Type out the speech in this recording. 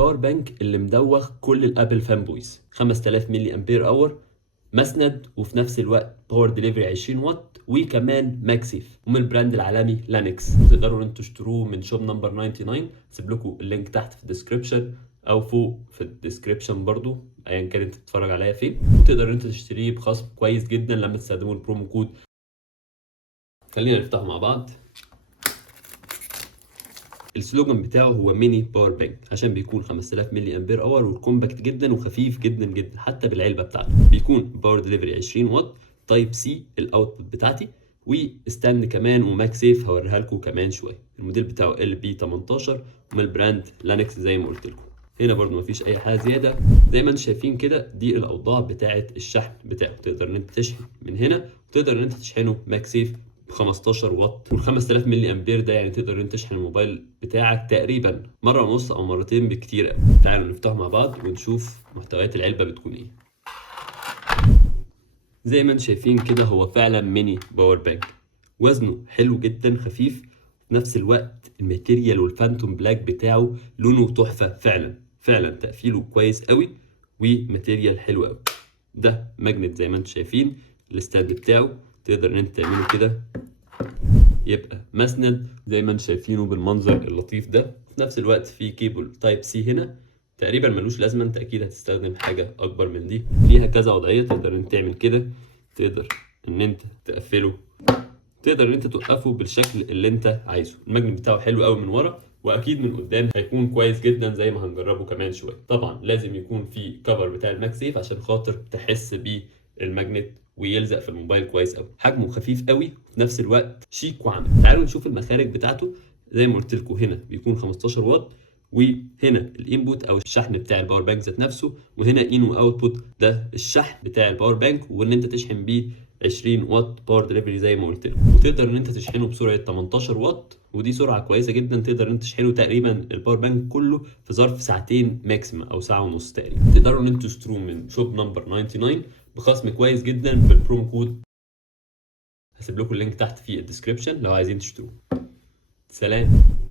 الباور بانك اللي مدوخ كل الابل فان بويز. 5000 ملي امبير اور، مسند، وفي نفس الوقت باور ديليفري 20 واط، وكمان ماكسيف، ومن البراند العالمي لانكس. تقدروا انتوا تشتروه من شوب نمبر 99. هسيب لكم اللينك تحت في الديسكربشن او فوق في الديسكربشن برضو، ايا كان انت بتتفرج عليا فين. وتقدر انت تشتريه بخصم كويس جدا لما تستخدموا البرومو كود. خلينا نفتحه مع بعض. السلوجان بتاعه هو ميني باور بانك، عشان بيكون 5000 ملي امبير اور وكومباكت جدا وخفيف جدا جدا حتى بالعلبه بتاعته. بيكون باور ديليفري 20 واط، تايب سي الاوتبوت بتاعتي، وستاند كمان، وماك سيف هوريها لكم كمان شويه. الموديل بتاعه ال بي 18 ومن البراند لانكس زي ما قلت لكم. هنا برضو مفيش اي حاجه زياده. زي ما انتم شايفين كده، دي الاوضاع بتاعه الشحن بتاعه. تقدر ان انت تشحن من هنا، وتقدر ان انت تشحنه ماك سيف ب 15 واط. وال 5000 ملي امبير ده يعني تقدر انت تشحن الموبايل بتاعك تقريبا مره ونص او مرتين بالكتير قوي. تعالوا نفتحه مع بعض ونشوف محتويات العلبه بتكون ايه. زي ما انتم شايفين كده، هو فعلا ميني باور بانك. وزنه حلو جدا، خفيف في نفس الوقت. الماتيريال والفانتوم بلاك بتاعه لونه تحفه، فعلا فعلا تقفيله كويس قوي، وماتيريال حلو قوي. ده ماجنت زي ما انتم شايفين. الستاند بتاعه تقدر ان انت تعمله كده يبقى مسند زي ما انتم شايفينه بالمنظر اللطيف ده. في نفس الوقت في كيبل تايب سي هنا، تقريبا ملوش لازمه، انت اكيد هتستخدم حاجه اكبر من دي. ليها كذا وضعيه، تقدر ان تعمل كده، تقدر ان انت تقفله، تقدر ان انت توقفه بالشكل اللي انت عايزه. الماجنت بتاعه حلو قوي من ورا، واكيد من قدام هيكون كويس جدا زي ما هنجربه كمان شويه. طبعا لازم يكون في كفر بتاع الماك سيف عشان خاطر تحس بالماجنت ويلزق في الموبايل كويس قوي. حجمه خفيف قوي وفي نفس الوقت شيك وعملي. تعالوا نشوف المخارج بتاعته. زي ما قلت لكم، هنا بيكون 15 واط، وهنا الانبوت او الشحن بتاع الباور بانك ذات نفسه، وهنا ان واوتبوت، ده الشحن بتاع الباور بانك، وان انت تشحن بيه 20 واط باور دليفري زي ما قلت لكم. وتقدر ان انت تشحنه بسرعه 18 واط، ودي سرعه كويسه جدا. تقدر ان انت تشحنه تقريبا الباور بانك كله في ظرف ساعتين ماكسيمم او ساعه ونص تقريبا. تقدروا ان انتوا تشتروه من شوب نمبر 99 بخصم كويس جدا بالبرومو كود. هسيب لكم اللينك تحت في الديسكربشن لو عايزين تشتروه. سلام.